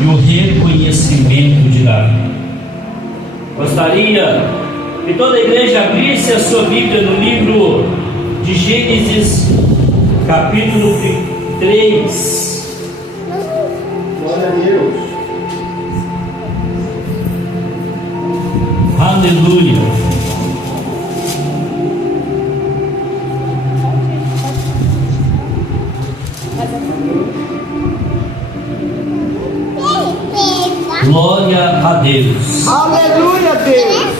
e o reconhecimento de Davi. Gostaria que toda a igreja abrisse a sua Bíblia no livro de Gênesis, capítulo 3. Glória a Deus. Aleluia. Glória a Deus. Aleluia, Deus.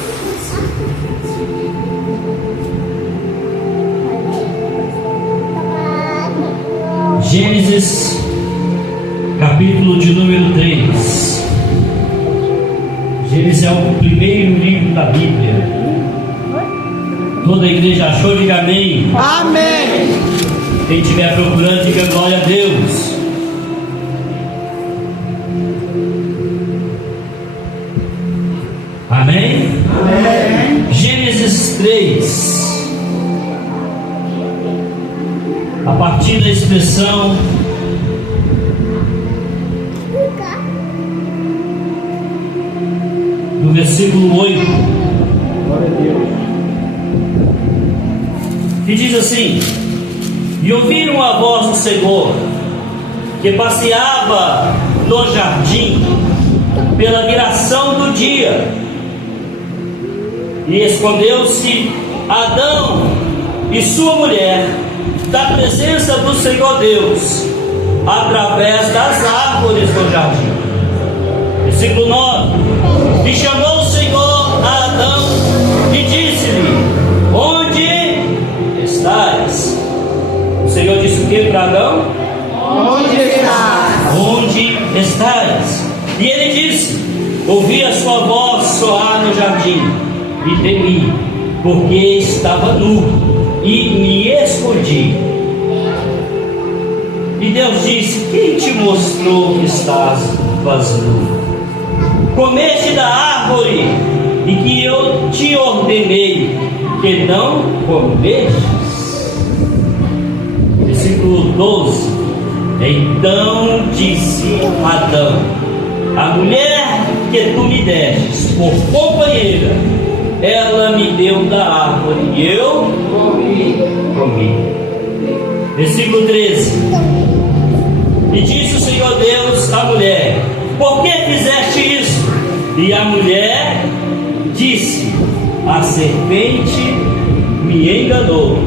Gênesis, capítulo de número 3. Gênesis é o primeiro livro da Bíblia. Toda a igreja achou, diga amém. Amém. Quem estiver procurando, diga glória a Deus. Amém? Amém. Gênesis 3. A partir da expressão do versículo 8, Glória a Deus. que diz assim: e ouviram a voz do Senhor, que passeava no jardim pela viração do dia, e escondeu-se Adão e sua mulher da presença do Senhor Deus, através das árvores do jardim. Versículo 9: e chamou o Senhor a Adão e disse-lhe: onde estás? O Senhor disse o que para Adão? Onde estás? Onde estás? E ele disse: ouvi a sua voz soar no jardim, e temi, porque estava nu, e me escondi. E Deus disse: quem te mostrou que estás nu? Comeste da árvore e que eu te ordenei que não comestes. Versículo 12: então disse Adão: a mulher que tu me destes por companheira, ela me deu da árvore e eu comi. Versículo 13: e disse o Senhor Deus à mulher: por que fizeste isso? E a mulher disse: a serpente me enganou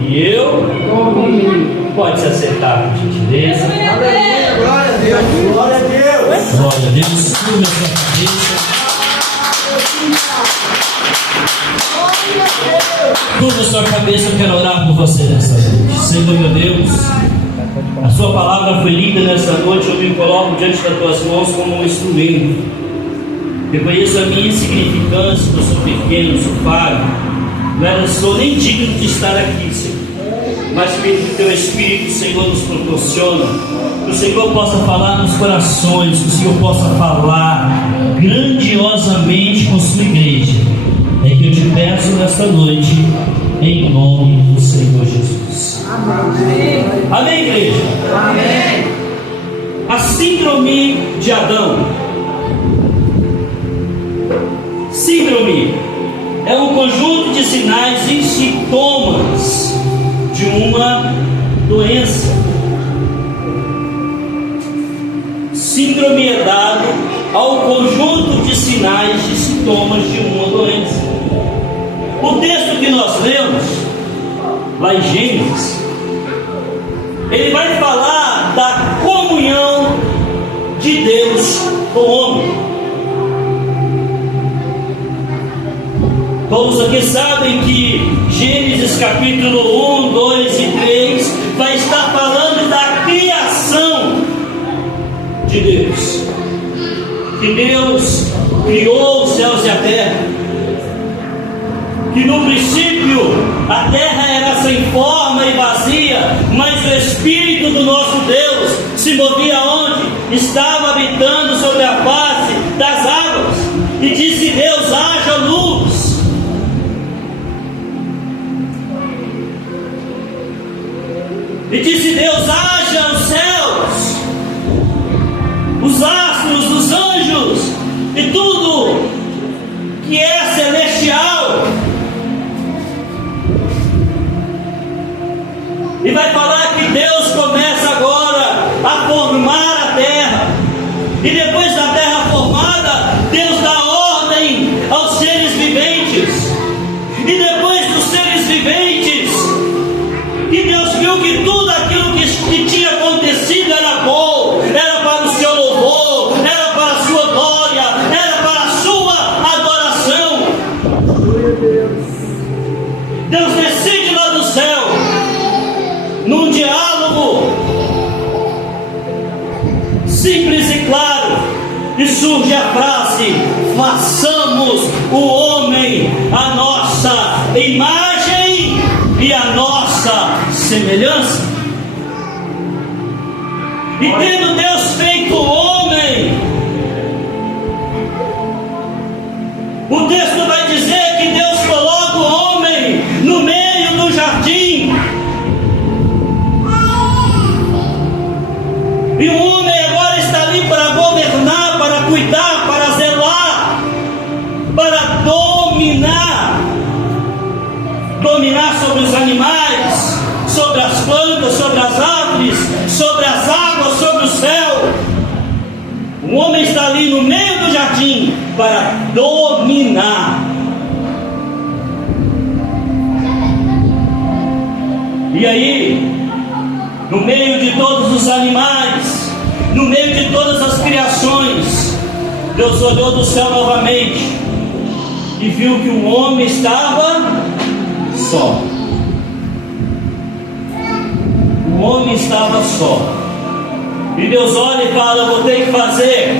e eu comi. Pode se acertar, por gentileza. Aleluia, glória a Deus. Glória a Deus. Glória a Deus. Curva a sua cabeça. Curva a sua cabeça, eu quero orar por você nessa noite. Senhor meu Deus, a sua palavra foi lida nessa noite. Eu me coloco diante das tuas mãos como um instrumento. Reconheço a minha insignificância, que eu sou pequeno, sou falho. Não sou nem digno de estar aqui, Senhor. Mas que o teu Espírito, Senhor, nos proporciona, que o Senhor possa falar nos corações, que o Senhor possa falar grandiosamente com a sua igreja. É que eu te peço nesta noite, em nome do Senhor Jesus. Amém. Amém, igreja? Amém. A síndrome de Adão. Síndrome é um conjunto de sinais e sintomas de uma doença. Síndrome é dado ao conjunto de sinais e sintomas de uma doença. O texto que nós lemos lá em Gênesis, ele vai falar da comunhão de Deus com o homem. Todos aqui sabem que Gênesis capítulo 1, 2 e 3 vai estar falando da criação de Deus. Que Deus criou os céus e a terra. Que no princípio a terra era sem forma e vazia, mas o Espírito do nosso Deus se movia onde? Estava habitando sobre a face das águas. E disse Deus: haja luz. E disse Deus: haja os céus. os astros, os anjos e tudo que é celestial. E vai falar que Deus começa agora a formar a terra, e depois da terra formada, Deus dá ordem aos seres viventes, e depois dos seres viventes, e Deus viu que tudo aquilo que tinha acontecido era bom, era para o seu louvor, era para a sua glória, era para a sua adoração. Deus decide lá do céu, num diálogo simples e claro, e surge a frase: façamos o homem a nossa imagem e a nossa semelhança. E tendo Deus feito o homem, o texto vai dizer que Deus coloca o homem no meio do jardim. E o homem agora está ali para governar, para cuidar, para zelar, para dominar sobre os animais, sobre as plantas, sobre as árvores, sobre as águas, sobre o céu. O homem está ali no meio do jardim para dominar. E aí, no meio de todos os animais, no meio de todas as criações, Deus olhou do céu novamente e viu que o homem estava só. O homem estava só. E Deus olha e fala: eu vou ter que fazer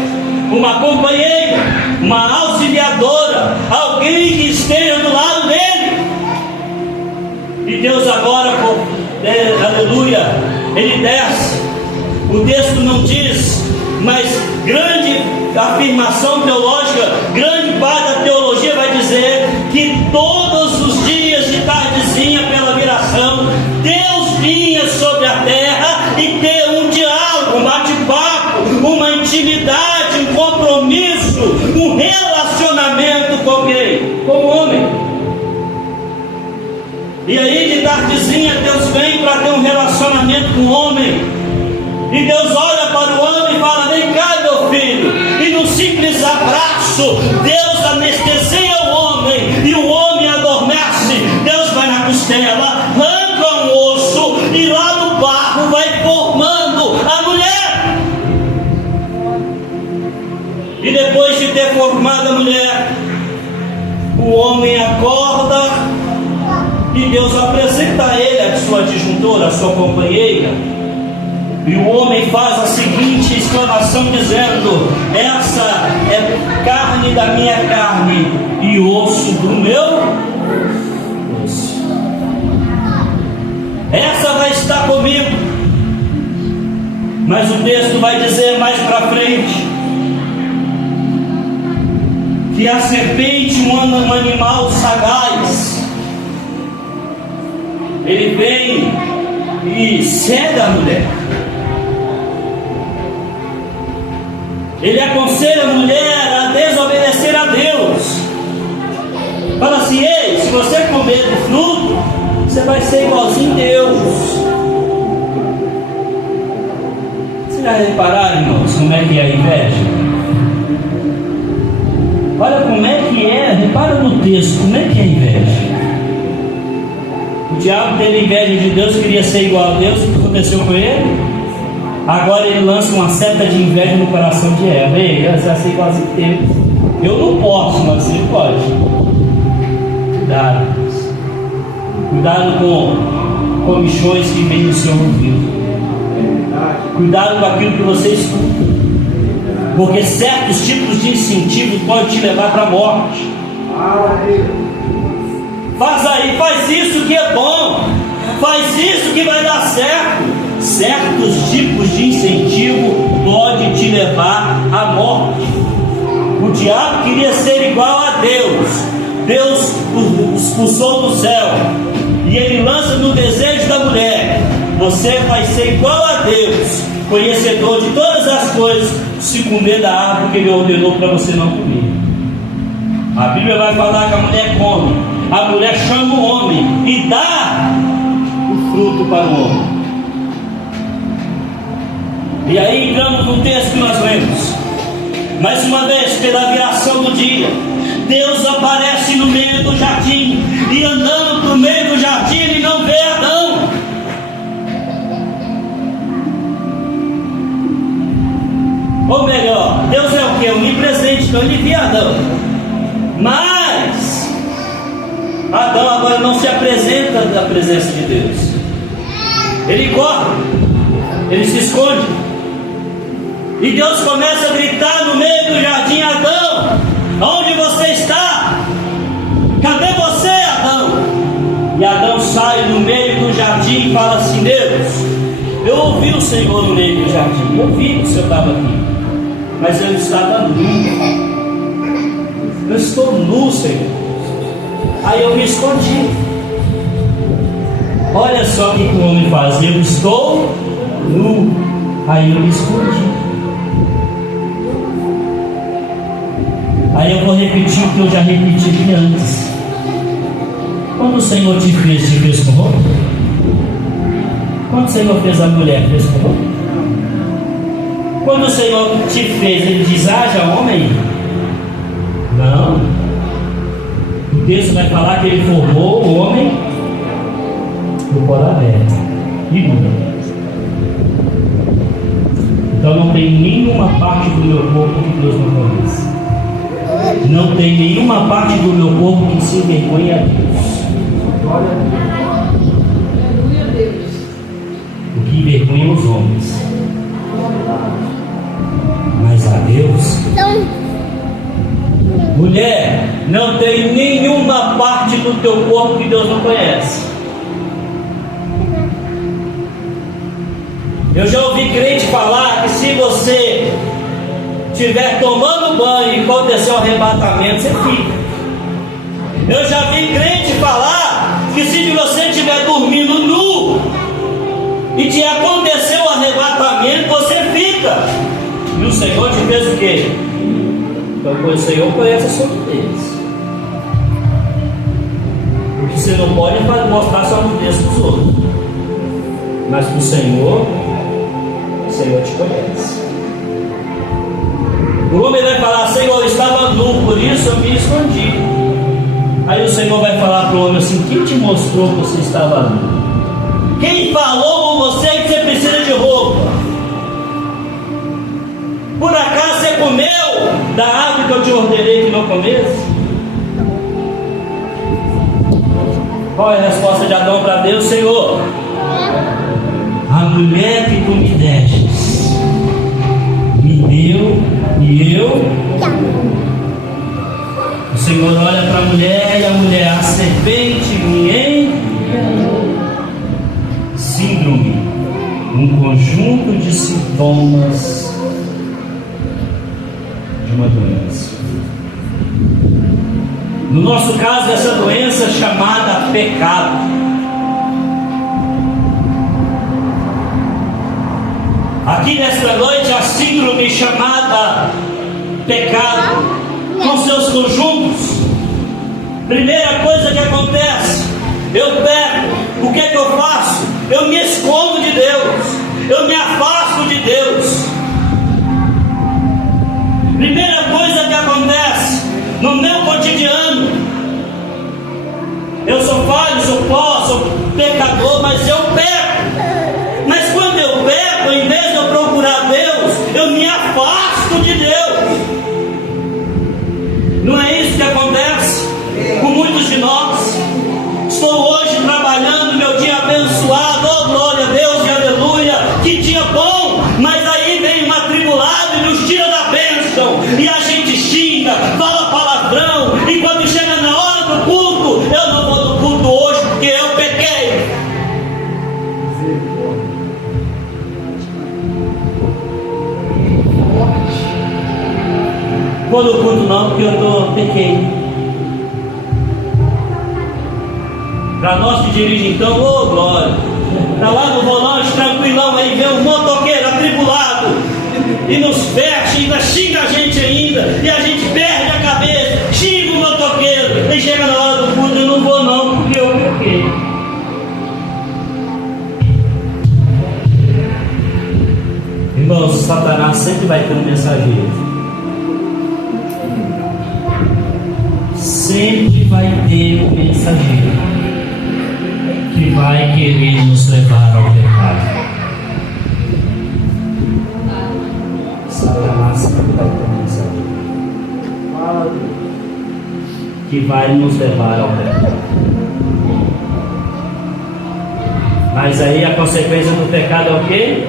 uma companheira, uma auxiliadora, alguém que esteja do lado dele. E Deus agora, aleluia, ele desce. O texto não diz, mas grande afirmação teológica, grande parte da teologia vai dizer que todos os dias de tardezinha pela viração, Deus vinha sobre a terra e ter um diálogo, um bate-papo, uma intimidade, um compromisso, um relacionamento com quem? Com o homem. E aí de tardezinha Deus vem para ter um relacionamento com o homem. E Deus olha para o homem e fala: vem cá, meu filho. E num simples abraço, Deus anestesia o homem e o homem adormece. Deus vai na costela, arranca um osso e lá no barro vai formando a mulher. E depois de ter formado a mulher, o homem acorda e Deus apresenta a ele a sua disjuntora, a sua companheira. E o homem faz a seguinte exclamação dizendo: essa é carne da minha carne e osso do meu osso. Essa vai estar comigo. Mas o texto vai dizer mais para frente que a serpente, um animal sagaz, ele vem e cega a mulher. Ele aconselha a mulher a desobedecer a Deus. Fala assim: ei, se você comer do fruto, você vai ser igualzinho a Deus. Vocês já repararam, irmãos, como é que é a inveja? Olha como é que é, repara no texto, como é que é a inveja. O diabo teve inveja de Deus, queria ser igual a Deus. O que aconteceu com ele? Agora ele lança uma seta de inveja no coração de Eva. Ei, você vai ser igualzinho a Deus. Eu não posso, mas você pode. Cuidado. Cuidado com comichões que vêm no seu ouvido. Cuidado com aquilo que você escuta. Porque certos tipos de incentivos podem te levar para a morte. Faz isso que é bom. Faz isso que vai dar certo. Certos tipos de incentivo podem te levar à morte. O diabo queria ser igual a Deus. Deus o expulsou do céu e ele lança no desejo da mulher: você vai ser igual a Deus, conhecedor de todas as coisas, se comer da árvore que ele ordenou para você não comer. A Bíblia vai falar que a mulher come, a mulher chama o homem e dá o fruto para o homem. E aí entramos no texto que nós lemos. Mais uma vez, pela viração do dia, Deus aparece no meio do jardim, e andando no meio do jardim ele não vê Adão. Ou melhor, Deus é o que? Onipresente, então ele vê Adão. Mas Adão agora não se apresenta da presença de Deus. Ele corre, ele se esconde. E Deus começa a gritar no meio do jardim: Adão, onde você está? Cadê você, Adão? E Adão sai no meio do jardim e fala assim: Deus, eu ouvi o Senhor no meio do jardim, eu vi que o Senhor estava aqui, mas eu estava nu. Eu estou nu, Senhor. Aí eu me escondi. Olha só o que o homem faz: eu estou nu. Aí eu me escondi. Aí eu vou repetir o que eu já repeti aqui antes. Quando o Senhor te fez com roupa? Quando o Senhor fez a mulher, fez com roupa? Quando o Senhor te fez, ele diz: haja homem? Não. O texto vai falar que ele formou o homem do pó da terra e nu. Então não tem nenhuma parte do meu corpo que Deus não conhece. Não tem nenhuma parte do meu corpo que se envergonhe a Deus. O que envergonha os homens, mas a Deus. Mulher, não tem nenhuma parte do teu corpo que Deus não conhece. Eu já ouvi crente falar que se você estiver tomando banho e acontecer um arrebatamento, você fica. Eu já vi crente falar que se você estiver dormindo nu e te acontecer um arrebatamento, você fica. E o Senhor te fez o quê? Então o Senhor conhece a sua nudez. O que você não pode é mostrar sua nudez para os outros, mas para o Senhor te conhece. O homem vai falar: Senhor, eu estava nu, por isso eu me escondi. Aí o Senhor vai falar para o homem assim: quem te mostrou que você estava nu? Quem falou com você que você precisa de roupa? Por acaso você comeu da árvore que eu te ordenei que não comesse? Qual é a resposta de Adão para Deus? Senhor, a mulher que tu me destes me deu, e eu. O Senhor olha para a mulher, e a mulher: a serpente me enganou. Síndrome, um conjunto de sintomas de uma doença. No nosso caso, essa doença é chamada pecado. Aqui nesta noite, a síndrome chamada pecado, com seus conjuntos. Primeira coisa que acontece: eu pego, o que é que eu faço? Eu me escondo de Deus, eu me afasto de Deus. Primeira coisa que acontece no meu cotidiano: eu sou falho, sou pó, sou pecador, mas eu peco. Mas quando eu peco, em vez de eu procurar Deus, eu me afasto de Deus. Não é isso que acontece com muitos de nós? Estou hoje trabalhando, meu dia abençoado, oh glória a Deus e aleluia, que dia bom, mas aí vem um atribulado e nos tira da bênção, e a gente xinga, fala palavrão, e quando chega na hora do culto, eu não vou no culto hoje porque eu pequei. Vou no culto não, porque eu pequei. Para nós que dirigem então, ô glória, está lá no volante tranquilão, aí vem um motoqueiro atribulado, e nos fecha, ainda xinga a gente ainda, e a gente perde a cabeça, xinga o motoqueiro, e chega na hora do culto, eu não vou não, porque eu pequei. Irmãos, Satanás sempre vai ter um mensageiro. Sempre vai ter um mensageiro que vai querer nos levar ao pecado. Satanás sempre vai ter um mensageiro que vai nos levar ao pecado. Mas aí a consequência do pecado é o quê?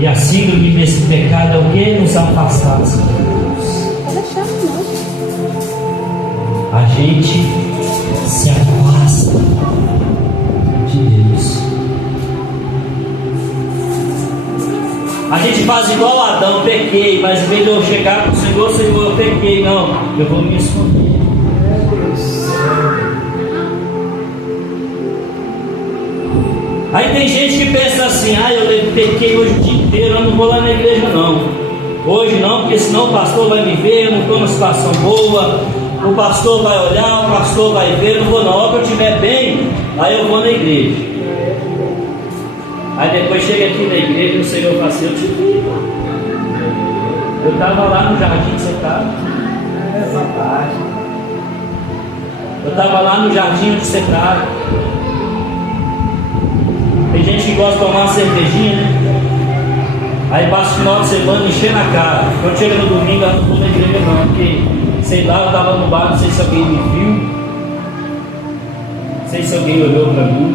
E a síndrome desse pecado é o quê? Nos afastar de Deus. A gente se afasta de Deus. A gente faz igual Adão, pequei, mas em vez de eu chegar para o Senhor, Senhor, eu pequei, não, eu vou me esconder. Aí tem gente que pensa assim, eu pequei hoje o dia inteiro, eu não vou lá na igreja não. Hoje não, porque senão o pastor vai me ver, eu não estou numa situação boa, o pastor vai olhar, o pastor vai ver, eu não vou não. A hora que eu estiver bem, aí eu vou na igreja. Aí depois chega aqui na igreja e o Senhor fala assim, eu te vi. Eu estava lá no jardim que você estava. Eu estava lá no jardim onde você estava. Tem gente que gosta de tomar uma cervejinha, né? Aí passa o final de semana enchendo a cara. Quando chega no domingo, eu não vou na igreja não, porque sei lá, eu estava no bar, não sei se alguém me viu, não sei se alguém olhou para mim.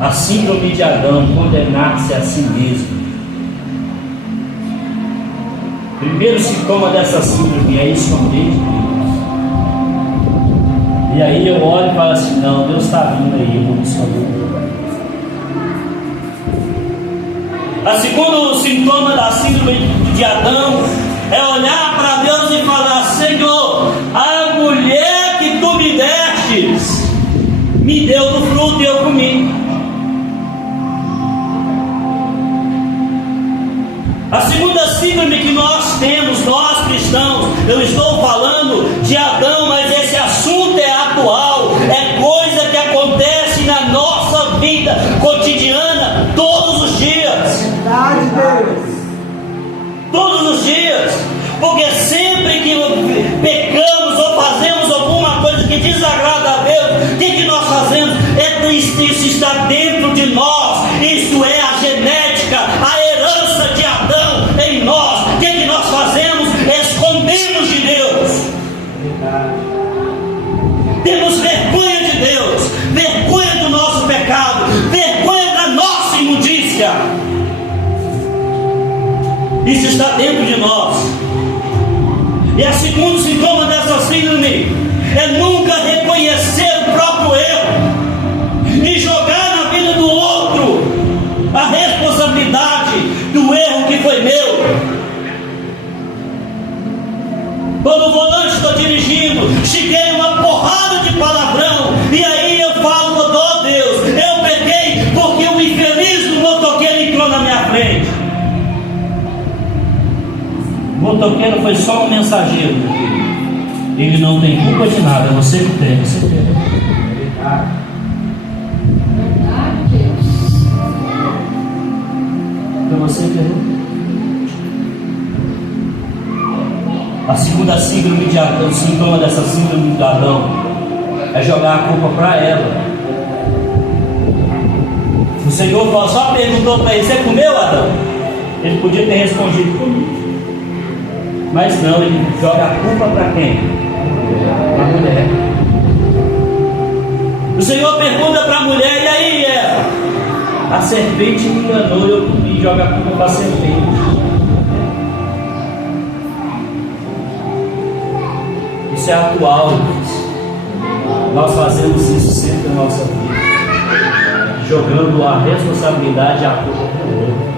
A síndrome de Adão, condenar-se a si mesmo. Primeiro sintoma dessa síndrome é esconder de Deus. E aí eu olho e falo assim, não, Deus está vindo aí, eu vou me esconder. O segundo sintoma da síndrome de Adão é olhar para Deus e falar, Senhor, a mulher que tu me destes me deu do fruto e eu comi. A segunda síndrome que nós temos, nós cristãos, eu estou falando de Adão, mas esse assunto é atual, é coisa que acontece na nossa vida cotidiana, todos os dias. Verdade, Deus. Todos os dias, porque sempre que pecamos ou fazemos alguma coisa que desagrada a Deus, o que nós fazemos? Isso está dentro de nós, isso é a genética, a herança de Adão em nós. O que nós fazemos? Escondemos de Deus. Temos vergonha de Deus, vergonha do nosso pecado, vergonha da nossa imundícia. Isso está dentro de nós. E a segundo sintoma dessa síndrome é nunca reconhecer o próprio erro e jogar na vida do outro a responsabilidade do erro que foi meu. Quando no volante estou dirigindo, cheguei uma porrada de palavrão, e aí eu falo, oh Deus, eu peguei porque o infeliz do motoqueiro entrou na minha frente. O motoqueiro foi só um mensageiro. Ele não tem culpa de nada, você que tem, você tem. Então você que a segunda síndrome de Adão, o sintoma dessa síndrome de Adão é jogar a culpa para ela. O Senhor só perguntou para ele, você comeu, Adão? Ele podia ter respondido comigo. Mas não, ele joga a culpa para quem? Para a mulher. O Senhor pergunta para a mulher, e aí ela? A serpente me enganou, eu comi, joga a culpa para a serpente. Isso é atual, irmãos. Nós fazemos isso sempre na nossa vida, jogando a responsabilidade e a culpa para o outro.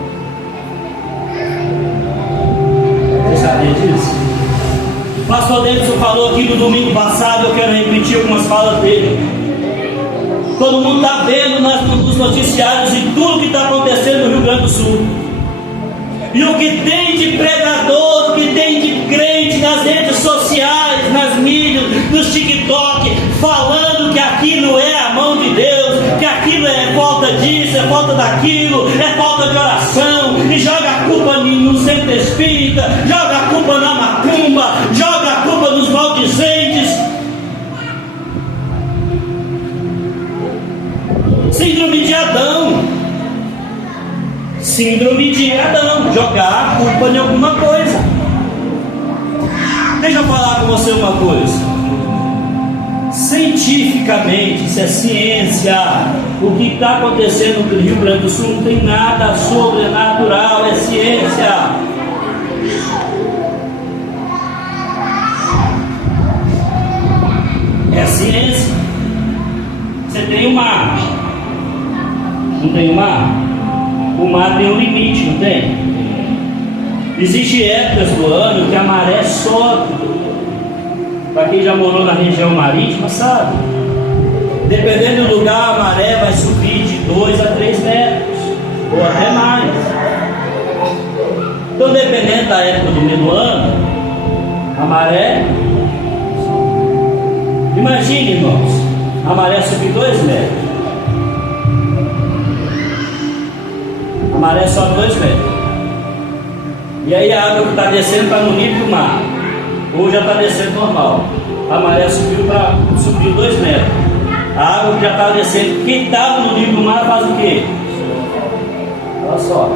Você sabia disso? O pastor Davidson falou aqui no domingo passado, eu quero repetir algumas falas dele. Todo mundo está vendo nos noticiários e tudo que está acontecendo no Rio Grande do Sul. E o que tem de pregador, o que tem de crente nas redes sociais, nas mídias, nos TikTok, falando que aquilo é a mão de Deus, que aquilo é falta disso, é falta daquilo, é falta de oração, e joga a culpa no centro espírita, joga a culpa na macumba, joga a culpa nos maldizentes. Síndrome de Adão. Síndrome de Adão. Jogar a culpa em alguma coisa. Deixa eu falar com você uma coisa. Cientificamente, isso é ciência. O que está acontecendo no Rio Grande do Sul não tem nada sobrenatural, é ciência. É ciência. Você tem um mar. Não tem um mar? O mar tem um limite, não tem? Existem épocas do ano que a maré sobe. Para quem já morou na região marítima, sabe? Dependendo do lugar, a maré vai subir de 2 a 3 metros, ou até mais. Então, dependendo da época do meio do ano, a maré... Imagine, irmãos, a maré subir 2 metros. A maré sobe 2 metros. E aí a água que está descendo está no nível do mar. Ou já está descendo normal. A maré subiu 2 metros. A água que já estava descendo, quem estava no nível do mar faz o quê? Ela sobe.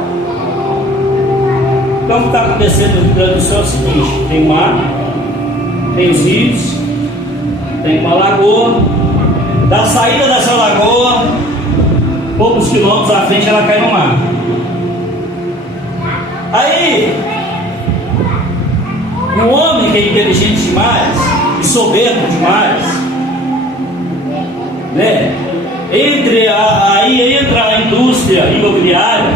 Então o que está acontecendo no Rio Grande do Sul é o seguinte: tem o mar, tem os rios, tem uma lagoa. Da saída dessa lagoa, poucos quilômetros à frente ela cai no mar. Aí, um homem que é inteligente demais e soberbo demais, né? Aí entra a indústria imobiliária,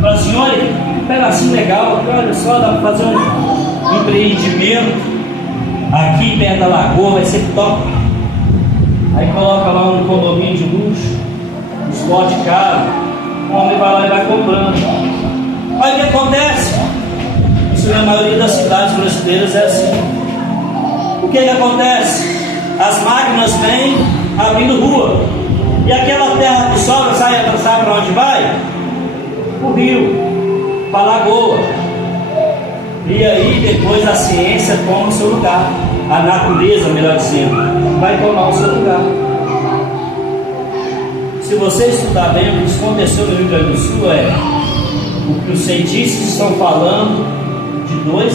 fala assim: olha, um pedacinho legal, olha só, dá para fazer um empreendimento aqui perto da lagoa, vai ser top. Aí coloca lá um condomínio de luxo, um spot caro, o homem vai lá e vai comprando. Aí o que acontece? Isso na maioria das cidades brasileiras é assim. O que acontece? As máquinas vêm abrindo rua. E aquela terra que sobra, sabe para onde vai? O rio, para a lagoa. E aí depois a ciência toma o seu lugar. A natureza, melhor dizendo, vai tomar o seu lugar. Se você estudar bem, o que aconteceu no Rio Grande do Sul é o que os cientistas estão falando de dois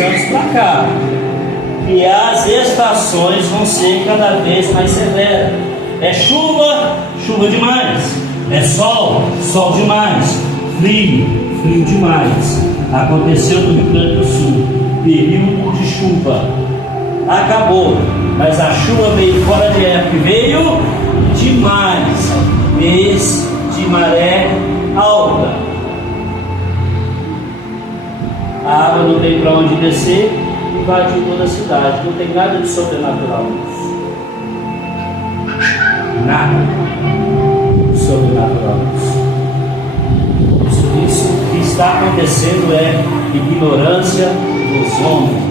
anos para cá, que as estações vão ser cada vez mais severas. É chuva, chuva demais. É sol, sol demais. Frio, frio demais. Aconteceu no Rio Grande do Sul, período de chuva. Acabou, mas a chuva veio fora de época, veio demais. Mês de maré alta. A água não tem para onde descer, invadiu toda a cidade. Não tem nada de sobrenatural nisso. Nada de sobrenatural nisso. Isso que está acontecendo é ignorância dos homens,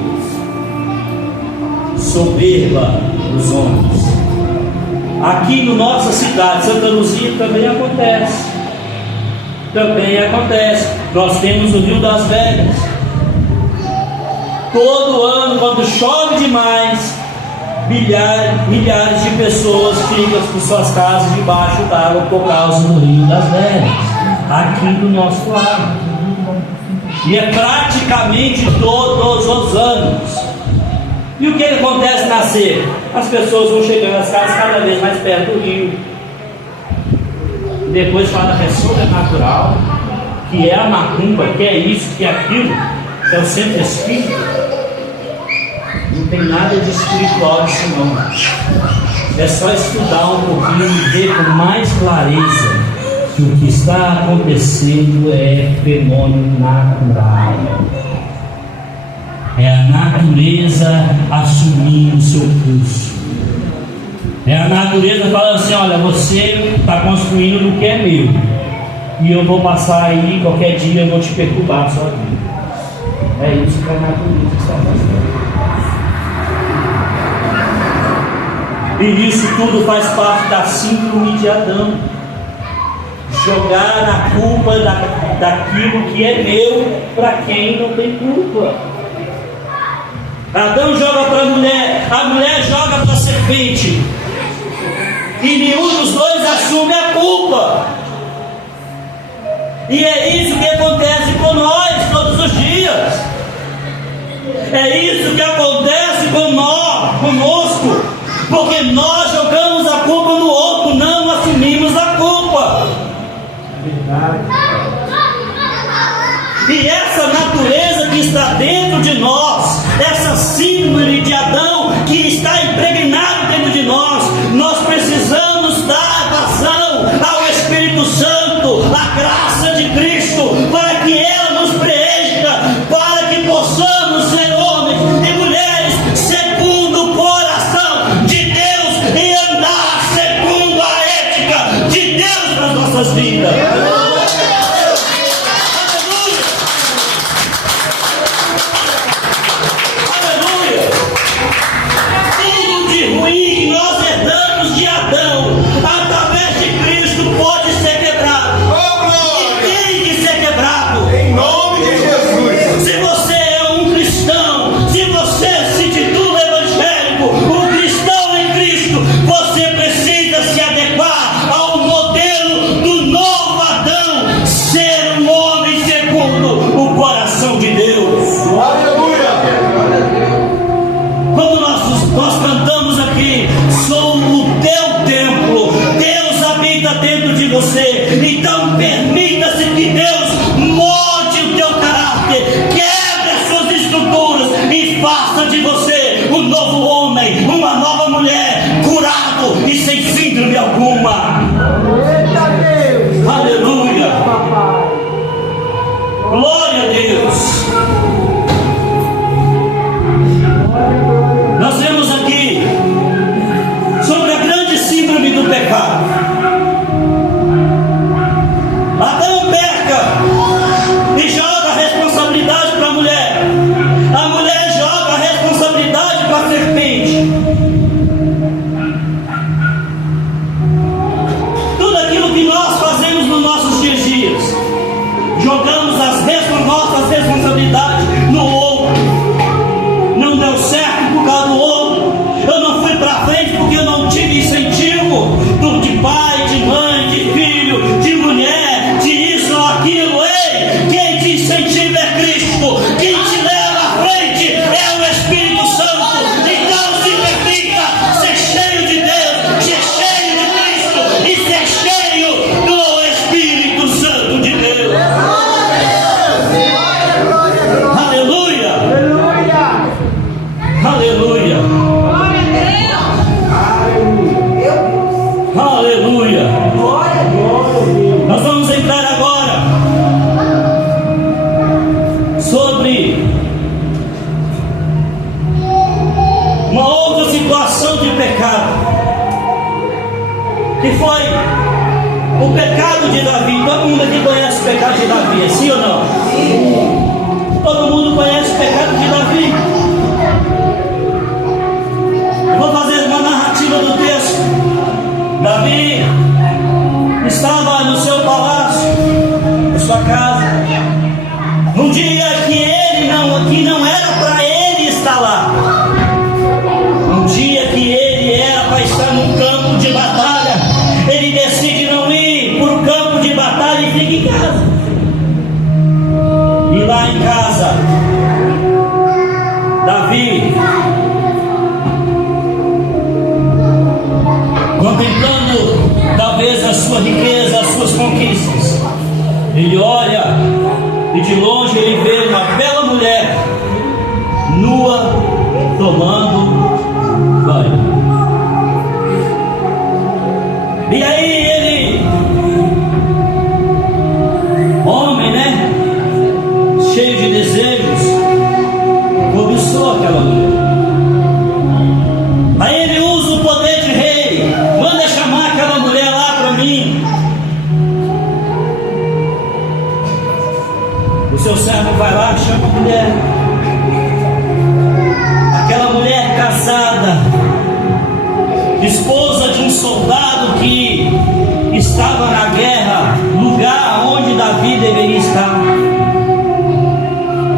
soberba dos homens. Aqui na nossa cidade, Santa Luzia, também acontece. Também acontece. Nós temos o Rio das Velhas. Todo ano, quando chove demais, milhares de pessoas ficam com suas casas debaixo d'água por causa do Rio das Velhas, aqui do nosso lado. E é praticamente todos os anos. E o que acontece na seca? As pessoas vão chegando às casas cada vez mais perto do rio. Depois fala que é sobrenatural, que é a macumba, que é isso, que é aquilo, que é o centro espírita. Não tem nada de espiritual nisso não. É só estudar um pouquinho e ver com mais clareza que o que está acontecendo é fenômeno natural. É a natureza assumindo o seu curso. É a natureza falando assim: olha, você está construindo no que é meu, e eu vou passar aí, qualquer dia eu vou te perturbar a sua vida. É isso que a natureza está fazendo. E isso tudo faz parte da síndrome de Adão. Jogar a culpa daquilo que é meu para quem não tem culpa. Adão joga para a mulher joga para a serpente. E nenhum dos dois assume a culpa. E é isso que acontece com nós todos os dias. É isso que acontece conosco. Porque nós jogamos a culpa no outro, não assumimos a culpa. E essa natureza que está dentro de nós, essa síndrome de Adão que está impregnada dentro de nós, nós precisamos dar vazão ao Espírito Santo, à graça de Cristo, para que ela nos preencha, para que possamos ser homens e mulheres segundo o coração de Deus e andar segundo a ética de Deus nas nossas vidas. Então permita-se que Deus molde o teu caráter, quebre as suas estruturas e faça de você um novo homem, uma nova mulher, curado e sem síndrome alguma. Aleluia! Glória a Deus! Nós vemos aqui sobre a grande síndrome do pecado. Adão peca e joga a responsabilidade para a mulher joga a responsabilidade para a serpente. Tudo aquilo que nós fazemos nos nossos dias, jogamos nossas responsabilidades no outro. Não deu certo por causa do outro, eu não fui para frente porque eu não tive incentivo de pai, de mãe, de filho, de mulher, de isso ou aquilo. Ei, quem te incentiva é Cristo, quem te leva à frente é o Espírito Santo. Então se permita ser cheio de Deus, ser cheio de Cristo e ser cheio do Espírito Santo de Deus. Aleluia! Aleluia! Aleluia! Nós vamos entrar agora sobre uma outra situação de pecado, que foi o pecado de Davi. Todo mundo aqui conhece o pecado de Davi, sim ou não? Sim. Todo mundo conhece o pecado de Davi. Eu vou fazer uma narrativa do texto. Davi estava no seu palácio, na sua casa, num dia que não era para ele estar lá, um dia que ele era para estar num campo de batalha. Ele decide não ir para o campo de batalha e fica em casa. E lá em casa, Davi, contemplando talvez a sua riqueza, as suas conquistas, ele olha e de longe ele vê uma bela mulher nua tomando banho. E aí ele, homem, né, cheio de desejos, cobiçou aquela mulher. Aí ele usa o poder de rei seu servo vai lá, chama a mulher. Aquela mulher casada, esposa de um soldado que estava na guerra, lugar onde Davi deveria estar.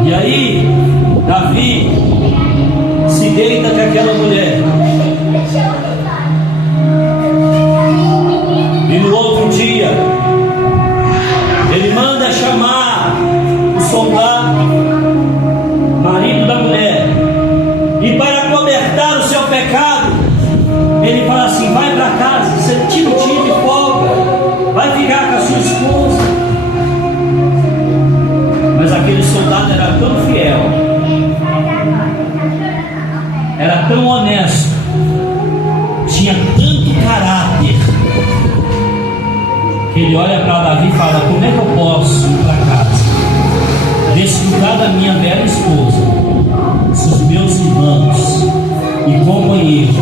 E aí, Davi se deita com aquela mulher. E no outro dia, ele manda chamar o soldado, marido da mulher, e para cobertar o seu pecado, ele fala assim: vai para casa, você tira o dia de folga, vai ficar com a sua esposa. Mas aquele soldado era tão fiel, era tão honesto, tinha tanto caráter, que ele olha para Davi e fala: como é que eu posso ir para casa, desfrutar da minha velha esposa, se os meus irmãos e companheiros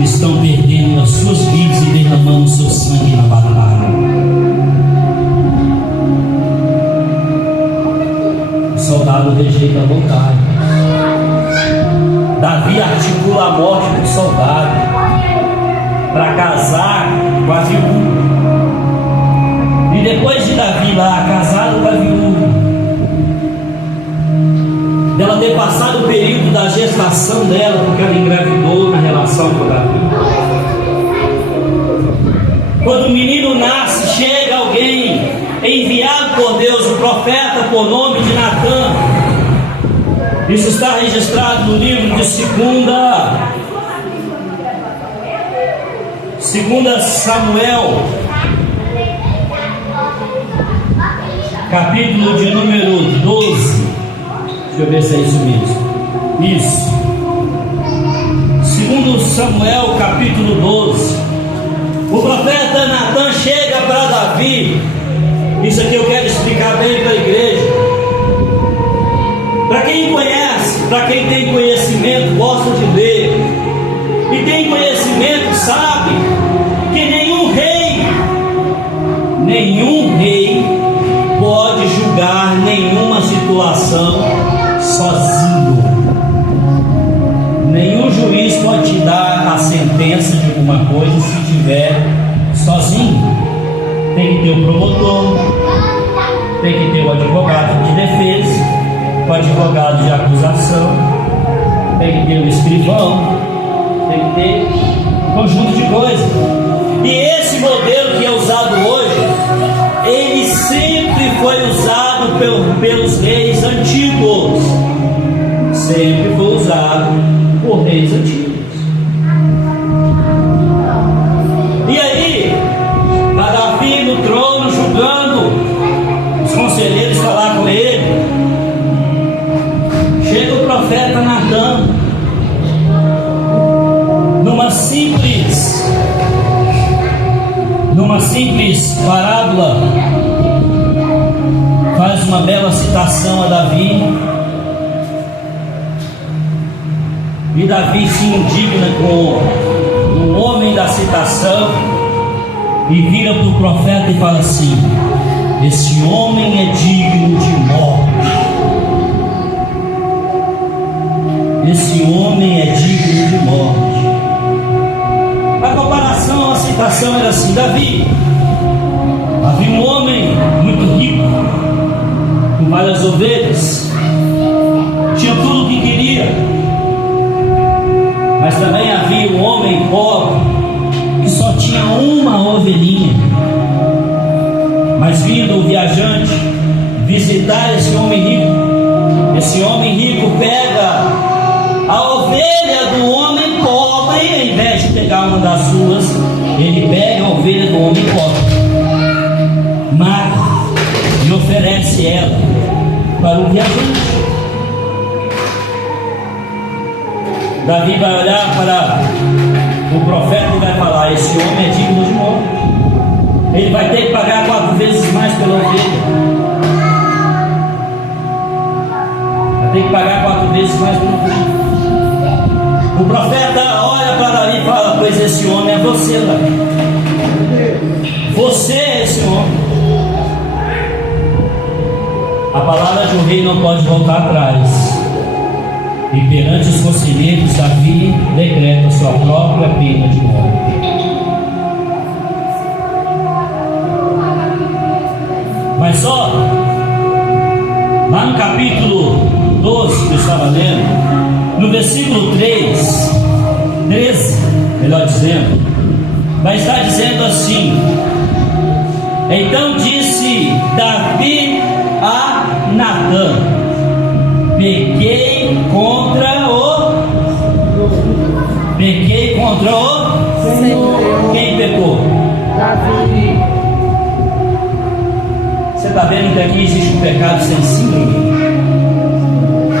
estão perdendo as suas vidas e derramando seu sangue na batalha? O soldado rejeita a vontade. Davi articula a morte do soldado para casar com a viúva. E depois de Davi lá casado com a viúva, dela ter passado o período da gestação dela, porque ela engravidou na relação com Davi, quando o menino nasce, chega alguém enviado por Deus, o profeta por nome de Natã. Isso está registrado no livro de 2 Samuel, capítulo de número 12. Deixa eu ver se é isso mesmo. Isso. 2 Samuel, capítulo 12. O profeta Natã chega para Davi. Isso aqui eu quero explicar bem para a igreja. Para quem conhece, para quem tem conhecimento, gosta de ler, e tem conhecimento, sabe que nenhum rei pode julgar nenhuma situação sozinho. Nenhum juiz pode te dar a sentença de alguma coisa se tiver sozinho. Tem que ter o promotor, tem que ter o advogado de defesa, o advogado de acusação, tem que ter o escrivão, tem que ter um conjunto de coisas. E esse modelo que é usado hoje, ele sempre foi usado pelos reis antigos. Sempre foi usado por reis antigos. E aí, Davi no trono, julgando, os conselheiros falar com ele, chega o profeta Natã, numa simples parábola, faz uma bela citação a Davi. E Davi se indigna com o homem da citação e vira para o profeta e fala assim: esse homem é digno de morte. Esse homem é digno de morte. A comparação, a citação era assim: Davi, havia um homem muito rico, com várias ovelhas, tinha tudo o que queria. Mas também havia um homem pobre que só tinha uma ovelhinha. Mas vindo o viajante visitar esse homem rico pega a ovelha do homem pobre, e ao invés de pegar uma das suas, ele pega a ovelha do homem pobre, mata e oferece ela para o viajante. Davi vai olhar para o profeta e vai falar: esse homem é digno de morte. Ele vai ter que pagar 4 vezes mais pela ovelha. Vai ter que pagar 4 vezes mais pela ovelha. O profeta olha para Davi e fala: pois esse homem é você, Davi. Você é esse homem. A palavra de um rei não pode voltar atrás. E perante os conselheiros, Davi decreta sua própria pena de morte. Mas só lá no capítulo 12 que eu estava lendo, no versículo 13, melhor dizendo, vai estar dizendo assim: então disse Davi a Natã: pequei contra o Senhor. Quem pecou? Davi. Você está vendo que aqui existe um pecado sensível?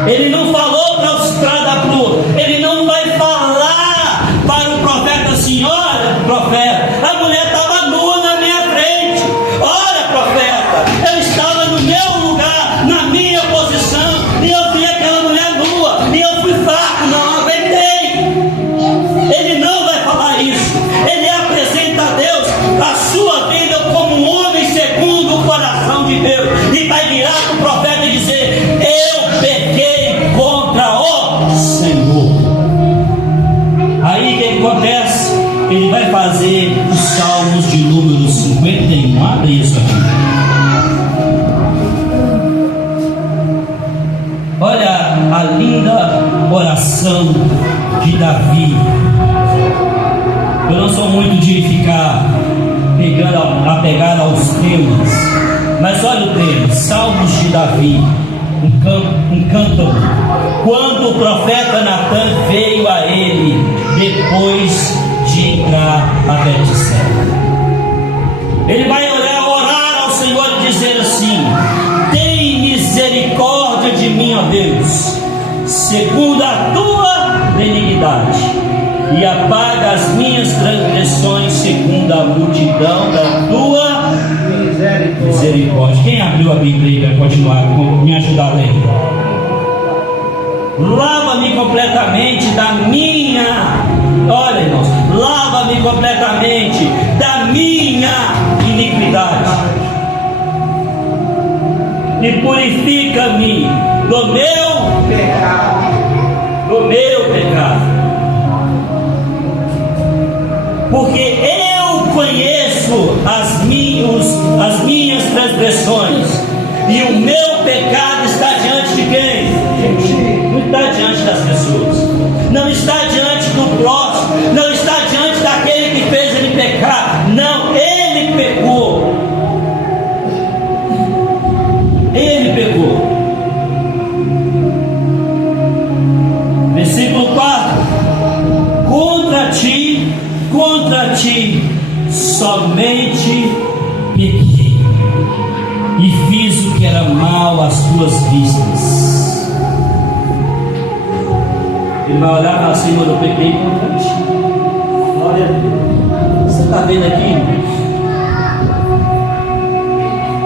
Ele não falou para dar pro, ele não vai falar para o profeta assim: olha, profeta, a mulher estava nua na minha frente. Olha, profeta, eu estava no meu lugar, na minha posição, e eu vi aquela mulher nua, e eu fui fraco, não aguentei. Ele não vai falar isso. Ele apresenta a Deus a sua vida como um homem segundo o coração de Deus, e vai virar para o profeta e dizer: eu pequei contra o Senhor. Aí o que acontece? Ele vai fazer os Salmos de número 51. Abre isso aqui. Olha a linda oração de Davi. Eu não sou muito de ficar apegado aos temas, mas olha o tema: Salmos de Davi, um cântaro. Quando o profeta Natã veio a ele depois de entrar a Betseba, ele vai orar ao Senhor e dizer assim: tem misericórdia de mim, ó Deus, segundo a tua benignidade, e apaga as minhas transgressões segundo a multidão da tua misericórdia. Quem abriu a Bíblia para continuar, me ajudar a ler? Lava-me completamente da minha, olha irmãos, lava-me completamente da minha iniquidade e purifica-me do meu pecado. Porque eu conheço as minhas transgressões, e o meu pecado está diante de quem? Não está diante das pessoas, não está diante do próximo, não está diante daquele que fez ele pecar. Não, ele pecou. Ele pecou. Versículo 4: contra ti somente pequei, e fiz o que era mal às tuas vistas. Ele vai olhar e falar: Senhor, eu pequei contra ti. Glória a Deus. Você está vendo aqui,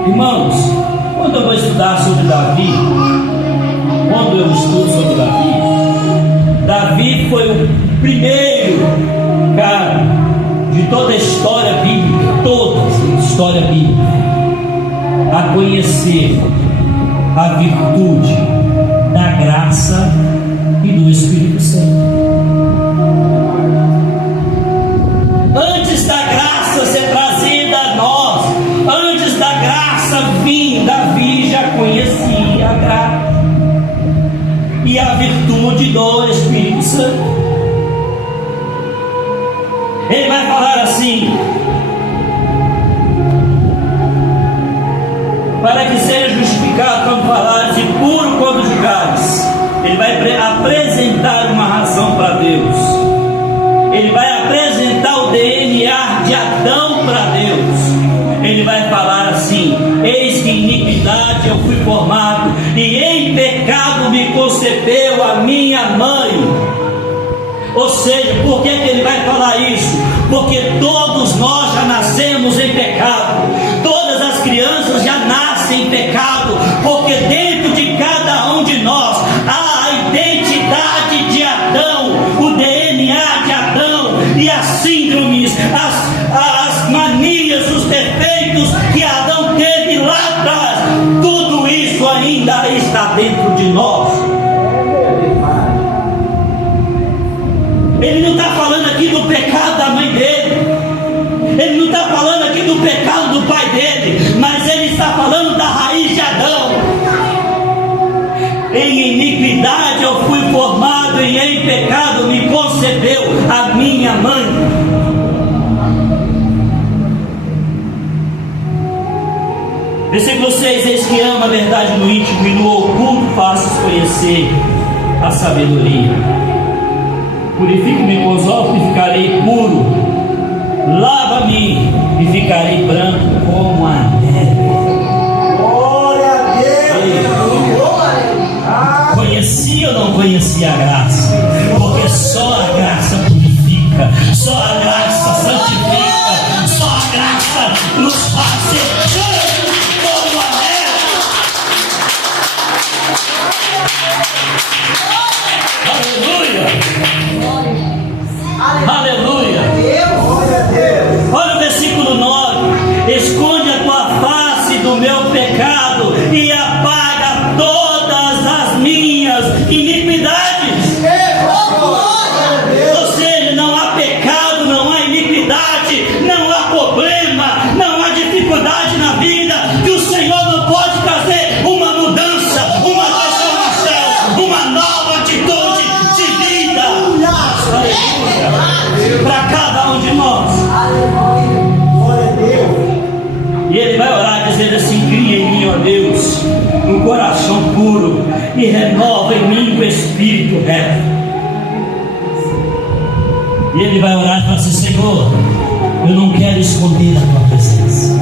irmãos? Quando eu vou estudar sobre Davi, quando eu estudo sobre Davi foi o primeiro cara de toda a história bíblica, a conhecer a virtude da graça e do Espírito Santo. Antes da graça ser trazida a nós, antes da graça vir, Davi já conhecia a graça e a virtude do Espírito Santo. Ele vai falar assim: para que seja justificado quando falares e puro quando julgares. Ele vai apresentar uma razão para Deus. Ele vai apresentar o DNA de Adão para Deus. Ele vai falar assim: eis que em iniquidade eu fui formado, e em pecado me concebeu a minha mãe. Ou seja, por que ele vai falar isso? Porque todos nós já nascemos em pecado, todas as crianças já nascem em pecado, porque dentro de cada um de nós há a identidade de Adão, o DNA de Adão, e as síndromes, as manias, os defeitos que Adão teve lá atrás. Tudo isso ainda dentro de nós. Ele não está falando aqui do pecado da mãe dele, ele não está falando aqui do pecado do pai dele, mas ele está falando da raiz de Adão. Em iniquidade eu fui formado, e em pecado me concebeu a minha mãe. Versículo 6: eis que ama a verdade no íntimo, e no oculto faças conhecer a sabedoria. Purifico-me com os ossos e ficarei puro, lava-me e ficarei branco como a neve. Glória a Deus! Conhecia ou não conhecia a graça? Porque só a graça purifica, só a graça santifica, só a graça nos faz ser branco como a neve. Aleluia! Olha o versículo 9: esconde a tua face do meu pecado e apaga todas as minhas iniquidades. Ou seja, não há pecado, não há iniquidade, não há problema, não há dificuldade na vida que o Senhor não pode trazer uma mudança, uma transformação, uma nova atitude de vida. Aleluia! Para cada um de nós. E ele vai orar dizendo assim: cria em mim, ó Deus, um coração puro e renova em mim o espírito reto. E ele vai orar e falar assim: Senhor, eu não quero esconder a tua presença,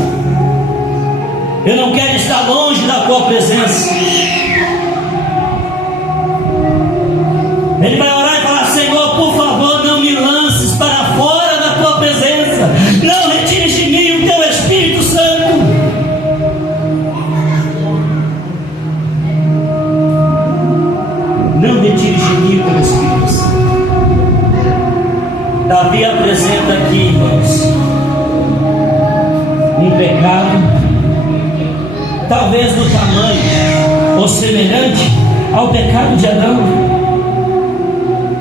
eu não quero estar longe da tua presença. Ele vai orar e falar: Senhor, por favor, não me lances para fora da tua presença, não retires de mim o teu Espírito Santo. Não retires de mim o teu Espírito Santo. Davi apresenta aqui, irmãos, um pecado, talvez do tamanho ou semelhante ao pecado de Adão,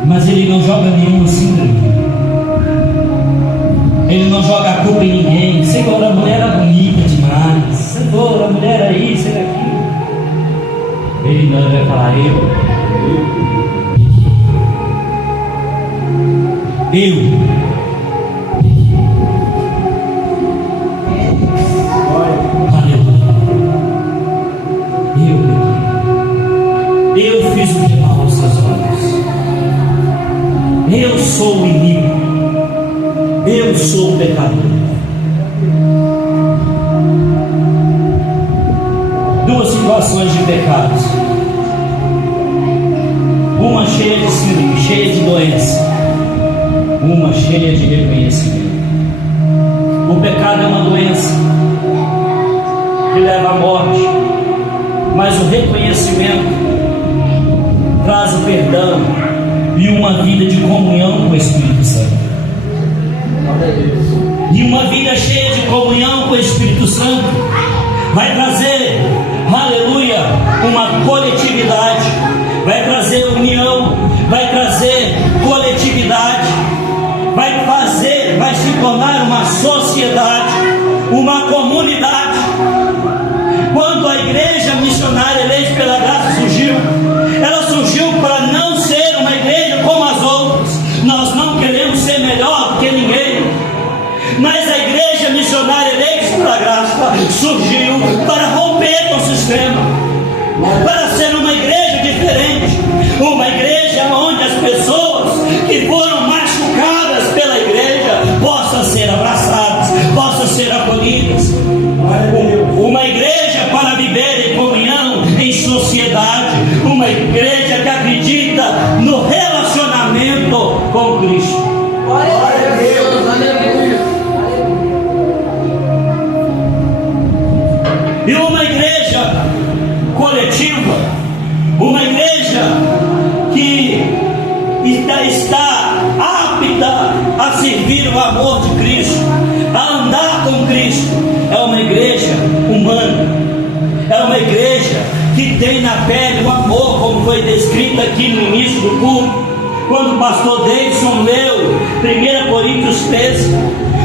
mas ele não joga nenhuma síndrome, ele não joga a culpa em ninguém. Senhor, a mulher era bonita demais, Senhor, a mulher era isso, era aquilo. Ele não vai falar: eu fiz o que é mal aos seus olhos, eu sou o inimigo, eu sou o pecador. Duas situações de pecados, uma cheia de síndrome, cheia de doença, uma cheia de reconhecimento. O pecado é uma doença que leva à morte, mas o reconhecimento traz o perdão e uma vida de comunhão com o Espírito Santo. E uma vida cheia de comunhão com o Espírito Santo vai trazer, aleluia, uma coletividade, vai trazer união, vai trazer coletividade, vai se tornar uma sociedade, uma comunidade. Quando a igreja missionária eleita pela graça surgiu, ela surgiu para não ser uma igreja como as outras. Nós não queremos ser melhor que ninguém, mas a igreja missionária eleita pela graça surgiu para romper com o sistema, para ser uma igreja diferente, uma igreja onde as pessoas que foram machucadas pela igreja possam ser abraçadas, possam ser acolhidas. Uma igreja para viver em comunhão, em sociedade, uma igreja que acredita no relacionamento com Cristo. Glória a Deus, aleluia. E uma igreja coletiva, uma igreja que está apta a servir o amor de Cristo, a andar com Cristo, é uma igreja humana, é uma igreja que tem na pele o amor, como foi descrito aqui no início do culto, quando o pastor Davidson leu 1 Coríntios 13.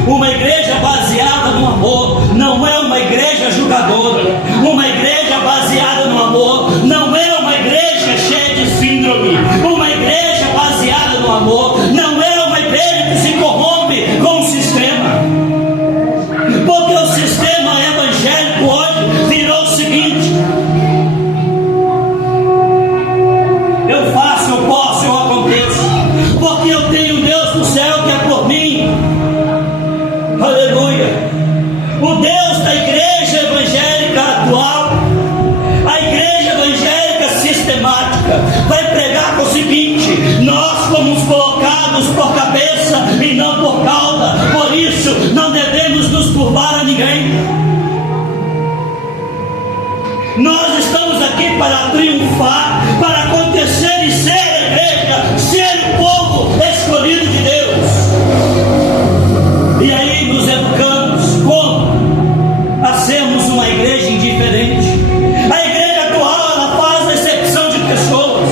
Uma igreja baseada no amor não é uma igreja julgadora. Uma igreja baseada no amor não é uma igreja cheia de síndrome. Uma igreja baseada no amor não é uma igreja que se corrompe com o sistema. Porque o sistema evangélico hoje virou o seguinte: eu faço, eu posso, eu aconteço, porque eu tenho Deus do céu que é por mim. Aleluia. O Deus da igreja evangélica atual, a igreja evangélica sistemática, vai pregar com o seguinte: nós fomos colocados por cabeça e não por cauda, por isso não devemos nos curvar a ninguém. Nós estamos aqui para triunfar, para acontecer e ser a igreja, ser o povo escolhido de Deus. E aí nos educamos como? A sermos uma igreja indiferente. A igreja atual, ela faz acepção de pessoas.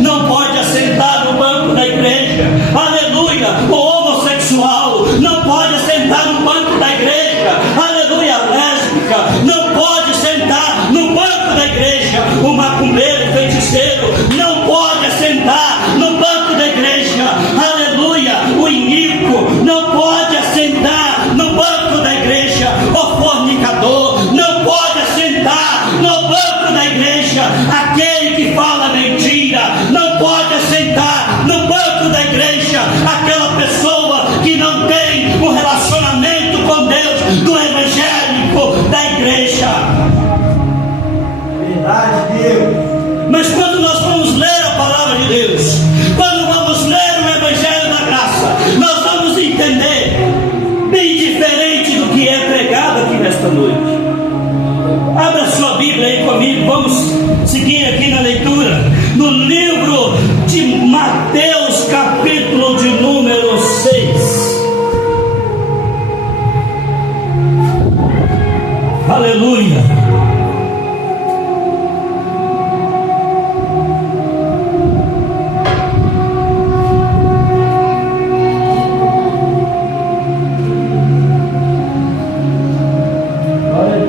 Não pode assentar no banco da igreja. Aleluia. O homossexual não pode assentar no banco da igreja. Aleluia. A lésbica não pode sentar no banco da igreja. O macumbeiro, o feiticeiro não pode assentar no banco da igreja. Aleluia. O iníquo não pode assentar no banco da igreja. O fornicador não pode assentar no banco da igreja. Aquele que fala mentira não pode assentar no banco da igreja. Aquela pessoa que não tem um relacionamento com Deus do evangélico da igreja. Verdade, Deus. Mas quando nós vamos ler a palavra de Deus, quando vamos ler o Evangelho da Graça, nós vamos entender bem diferente do que é pregado aqui nesta noite. Abra sua Bíblia aí comigo, vamos seguir aqui na leitura, no livro de Mateus, capítulo de número 6. Aleluia.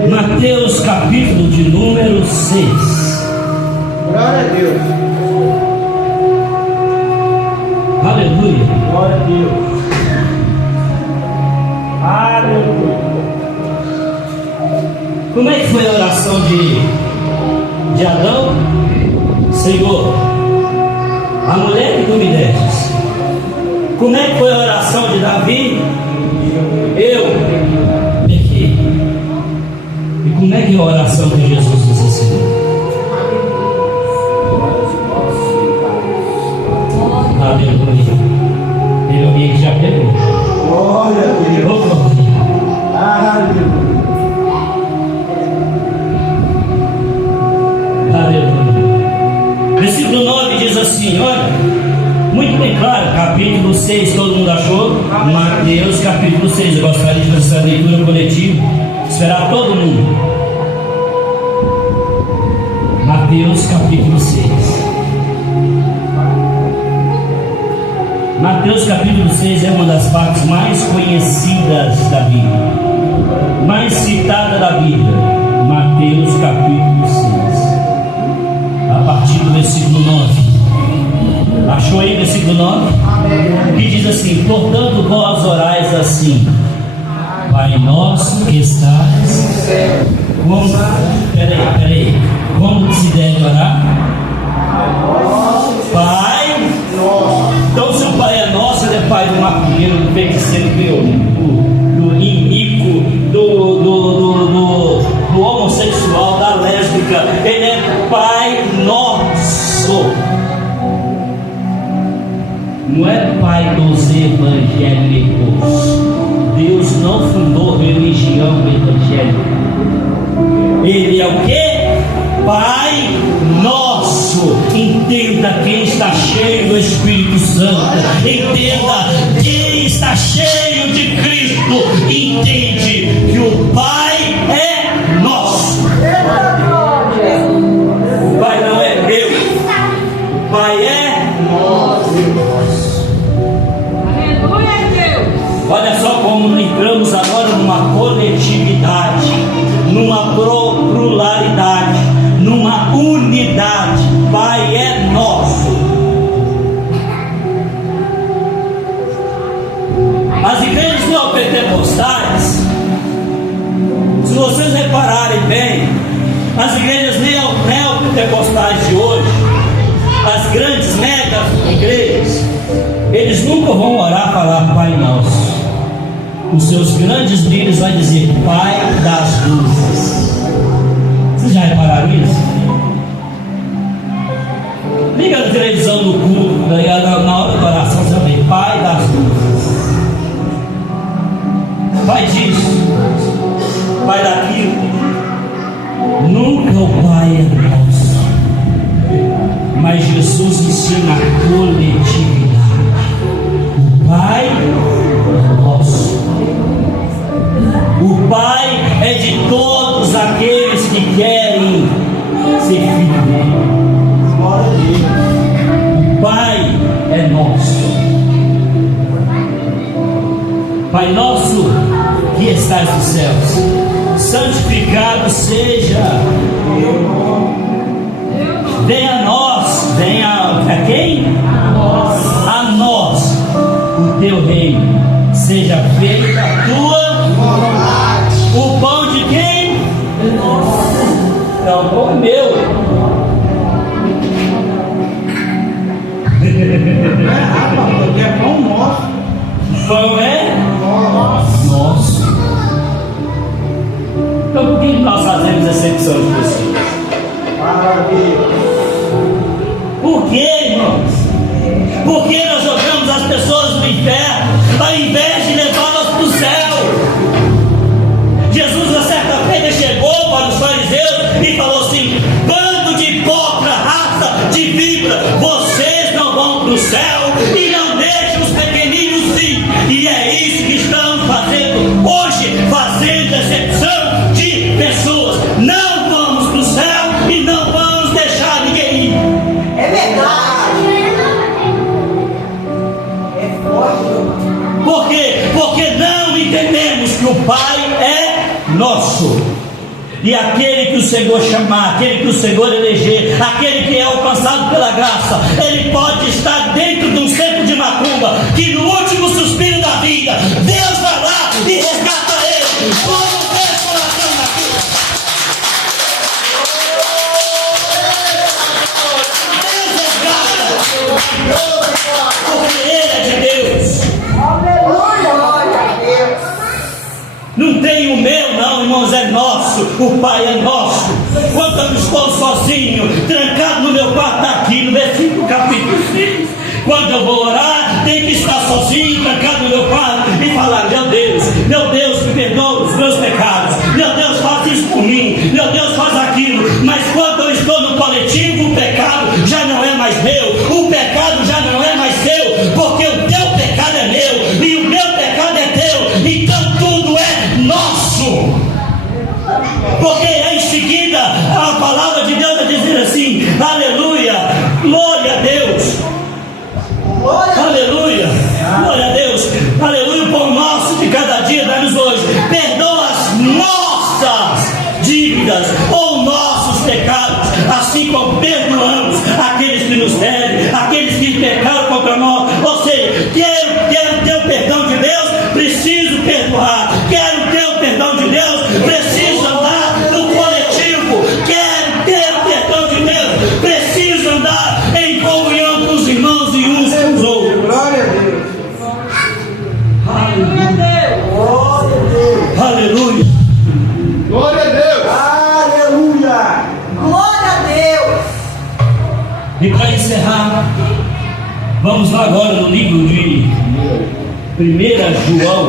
Mateus capítulo de número 6. Glória a Deus. Aleluia. Glória a Deus. Aleluia. Como é que foi a oração de Adão? Senhor, a mulher que tu me destes. Como é que foi a oração de Davi? Eu pequei. E como é que é a oração que Jesus nos ensinou? Aleluia. Tem alguém que já pegou? Glória a Deus. Oh, glória. Aleluia. Aleluia. Versículo 9 diz assim, olha, muito bem claro, capítulo 6, todo mundo achou? Mateus capítulo 6, eu gostaria de fazer essa leitura coletiva, esperar todo mundo. Mateus capítulo 6. Mateus capítulo 6 é uma das partes mais conhecidas da Bíblia, mais citada da Bíblia. Mateus capítulo 6, a partir do versículo 9. Achou aí o versículo 9? Que diz assim: portanto vós orais assim: Pai nosso que estás. Peraí. Como se deve orar? Pai nosso. Então, se o Pai é nosso, ele é pai do macumbeiro, do feiticeiro, do iníquo, do homossexual, da lésbica. Ele é Pai nosso. Não é pai dos evangélicos. Deus não fundou religião evangélica. Ele é o que? Pai nosso. Entenda quem está cheio do Espírito Santo. Entenda quem está cheio de Cristo. Entende que o Pai é nosso. numa pluralidade, numa unidade. Pai é nosso. As igrejas neopentecostais, se vocês repararem bem, as igrejas neopentecostais de hoje, as grandes mega igrejas, eles nunca vão orar e falar Pai Nosso. Os seus grandes líderes vão dizer Pai das luzes. Vocês já repararam isso? Liga a televisão do culto, daí na hora da oração você vê Pai das luzes, Pai disso, Pai daquilo. Nunca o Pai é nosso, mas Jesus ensina a coletividade. O Pai é nosso. O Pai é de todos aqueles que querem ser filhos dele. O Pai é nosso. Pai nosso que estás nos céus, santificado seja. Venha a nós, venha a quem? A nós o teu reino, seja feita a tua vontade. O pão de quem? Não, o pão é meu. Porque é pão nosso. O pão é nosso. Então por que nós fazemos exceção de pessoas? Por que, irmãos? Por que nós jogamos as pessoas no inferno ao invés de levá-las para o céu? Jesus, na certa feita, chegou para os fariseus e falou assim: bando de hipócrita, raça de víbora, vocês não vão para o céu e não deixam os pequeninos ir. E é isso que estamos fazendo hoje, fazendo exceção de pessoas. Não vamos para o céu e não vamos deixar ninguém ir. É verdade. É forte. Por quê? Porque não entendemos que o Pai é nosso. E aquele que o Senhor chamar, aquele que o Senhor eleger, aquele que é alcançado pela graça, ele pode estar dentro de um centro de macumba, que no último suspiro da vida, Deus vai lá e resgata ele. Como fez coração naquilo. Deus resgata, porque ele é de Deus. Aleluia, glória a Deus. Não tem o meu não, irmãos, é nosso. O Pai é nosso. Quando eu estou sozinho, trancado no meu quarto, está aqui no versículo capítulo 6. Quando eu vou orar, tem que estar sozinho, trancado no meu quarto e falar: meu Deus, me perdoa os meus pecados. Meu Deus, faz isso por mim. Meu Deus, faz aquilo. Mas quando eu estou no coletivo, o pecado já não é mais meu. O pecado já não é mais seu, porque o teu pecado é meu e o meu pecado é teu. Então tudo é nosso. Porque em seguida a palavra de Deus vai dizer assim: aleluia, glória a Deus, aleluia, glória a Deus, aleluia. O pão nosso de cada dia dá-nos hoje. Perdoa as nossas dívidas ou nossos pecados, assim como perdoamos aqueles que nos devem, aqueles que pecaram contra nós. Ou seja, quero ter o perdão de Deus, preciso perdoar. Quero ter o perdão de Deus, preciso andar no coletivo. Quero ter o perdão de Deus, preciso andar em comunhão com os irmãos e uns com os outros. Glória a Deus. Aleluia. Glória a Deus. Aleluia. Glória a Deus. E para encerrar, vamos lá agora no livro de 1 João.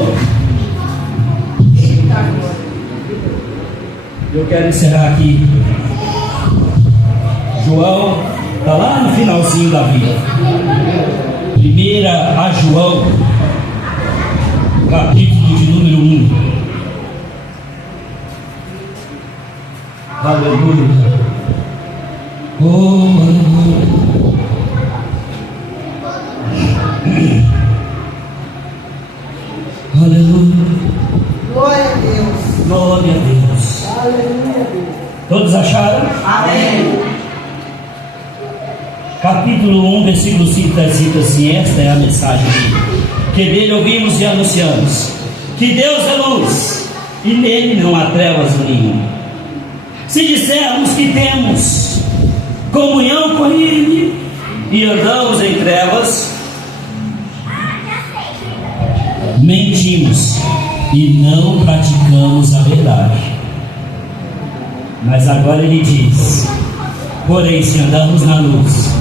Eu quero encerrar aqui. João está lá no finalzinho da vida. 1 João, capítulo de número 1. Aleluia. Oh, aleluia. Aleluia. Glória a Deus. Glória a Deus. Aleluia. Todos acharam? Amém. Capítulo 1, versículo 5 está escrito assim: esta é a mensagem que dele ouvimos e anunciamos, que Deus é luz e nele não há trevas nenhuma. Se dissermos que temos comunhão com ele e andamos em trevas, mentimos e não praticamos a verdade. Mas agora ele diz: porém, se andamos na luz,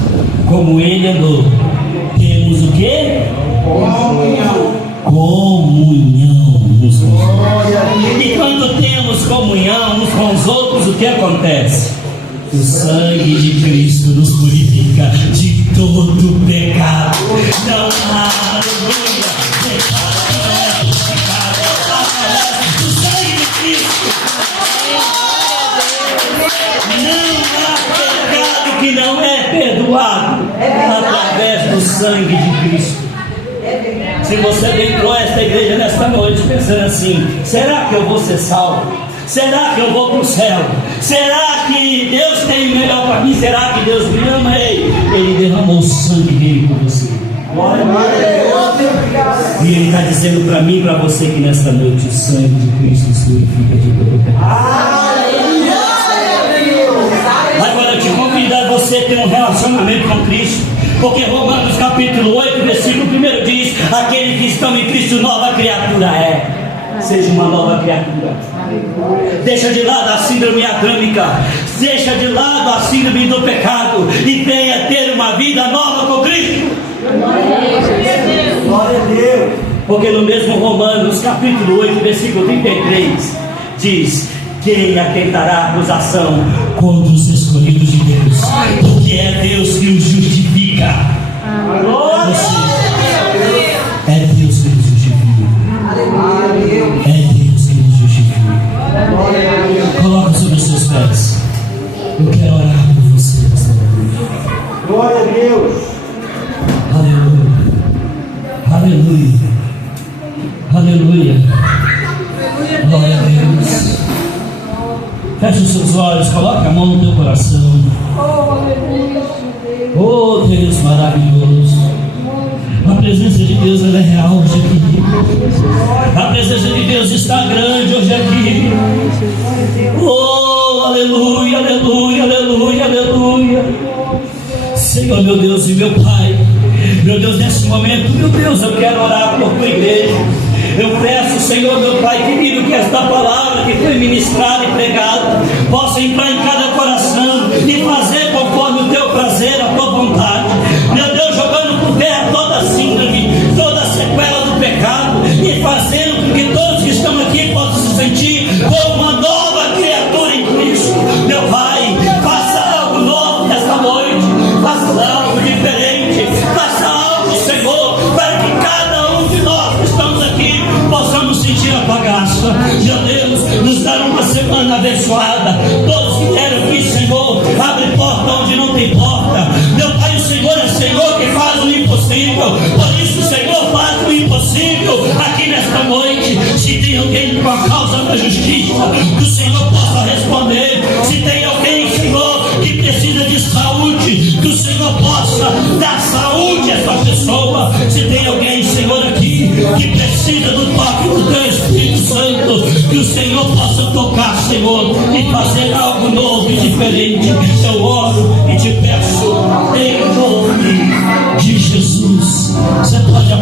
como ele andou, temos o quê? Comunhão uns com os outros. E quando temos comunhão uns com os outros, o que acontece? O sangue de Cristo nos purifica de todo pecado. Não há, aleluia, pecado que não é purificado através do sangue de Cristo. Não há pecado que não é perdoado através do sangue de Cristo. Se você entrou a esta igreja nesta noite pensando assim: será que eu vou ser salvo? Será que eu vou para o céu? Será que Deus tem o melhor para mim? Será que Deus me ama? Ei, Ele derramou o sangue dele por você. E Ele está dizendo para mim e para você que nesta noite o sangue de Cristo nos purifica de todo pecado. Agora eu te convido a você ter um relacionamento com Cristo, porque Romanos capítulo 8, versículo 1 diz: aquele que está em Cristo, nova criatura é. Seja uma nova criatura. Deixa de lado a síndrome adâmica, deixa de lado a síndrome do pecado e venha ter uma vida nova com Cristo. Glória a Deus. Porque no mesmo Romanos capítulo 8, versículo 33 diz: quem atentará acusação contra os escolhidos de Deus? Porque é Deus que os justifica. Ou seja, é Deus que nos justifica. É Deus que nos justifica. Coloque sobre os seus pés. Eu quero orar por você nesta noite. Glória a Deus. Aleluia. Aleluia. Aleluia. Glória a Deus. Feche os seus olhos, coloque a mão no teu coração. Oh Deus maravilhoso. A presença de Deus ela é real hoje aqui. A presença de Deus está grande hoje aqui. Oh, aleluia, aleluia, aleluia, aleluia. Senhor, meu Deus e meu Pai, meu Deus, nesse momento, meu Deus, eu quero orar por tua igreja. Eu peço, Senhor, meu Pai querido, que esta palavra que foi ministrada e pregada possa entrar em cada coração e fazer conforme o teu prazer, a tua vontade. Meu Deus, jogando por terra toda a síndrome, toda a sequela do pecado e fazendo com que todos que estão aqui possam se sentir como uma nova criatura em Cristo. Meu Pai, faça algo novo nesta noite, faça algo diferente, faça algo, Senhor, para que cada um de nós que estamos aqui possamos sentir a tua graça. Meu Deus, nos dar uma semana abençoada. Todos que vieram aqui, Senhor, abre porta onde não tem porta. Meu Pai, o Senhor é Senhor que faz o impossível. Por isso, Senhor, faz o impossível aqui nesta noite. Se tem alguém com a causa da justiça, que o Senhor possa responder. Se tem alguém, Senhor, que precisa de saúde, que o Senhor possa dar saúde a essa pessoa. Se tem alguém, Senhor, aqui que precisa do toque do teu Espírito Santo, que o Senhor possa tocar, Senhor, e fazer algo novo e diferente. Eu oro e te peço em nome de Jesus. Você pode